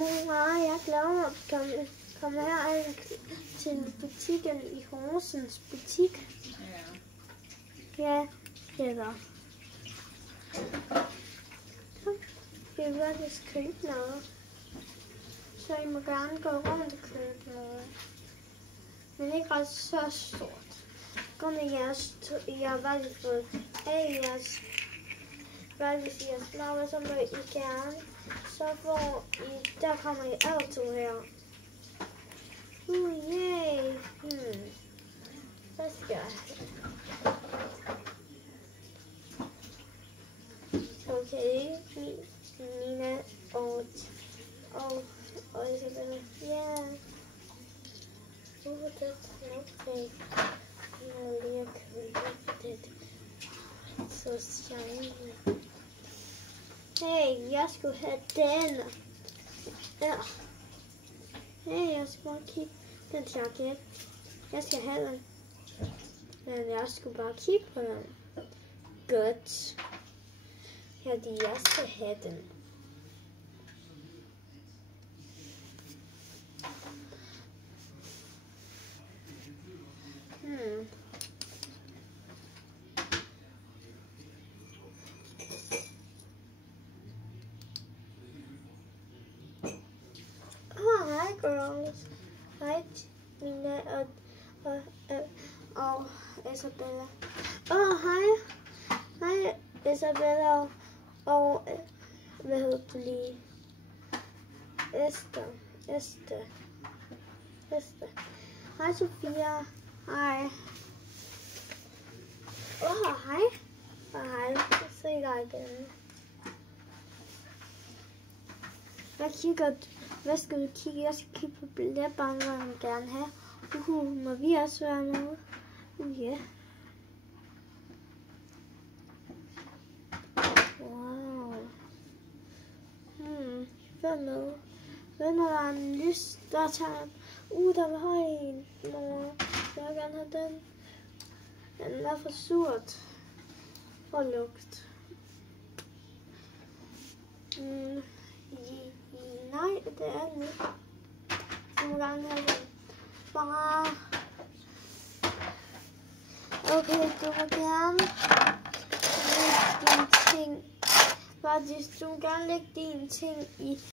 Mor, jeg glæder mig at komme her til butikken i Horsens butik. Ja, det er der. Vi vil faktisk købe noget. Så I må gerne gå rundt og købe noget. Men ikke også så stort. Gå med jeg har faktisk fået af jeres mad, så må I gerne. Så får I, der kommer I altid her. Yay! Hvad skal jeg have? Okay, Mina og Isabella. Ja. Det er okay. Jeg vil lige købe det. Så shiny. Hey, jeg skulle have den. Ja. Hey, jeg skal bare kigge den jacket. Jeg skal have den. Men jeg skulle bare kigge på den. Godt. Fordi jeg skal have den. Hi girls. Hi Mina og Isabella. Hej. Hej Isabella og hvad hedder du lige? Esther. Hej Sofia. Hej. Hej. Hej. Se dig igen. Jeg kigger. Hvad skal du kigge? Jeg skal kigge på blæbberen, hvad jeg gerne have. Må vi også være med? Ja. Wow. Hvad med? Hvad når der er en lys, der tager der var en. Mor, jeg vil gerne have den. Den er for surt. For lugt. Nej, det er den ikke. Jeg må gerne have den. Bare. Okay, du må gerne lægge dine ting. Faktisk, du må gerne lægge dine ting i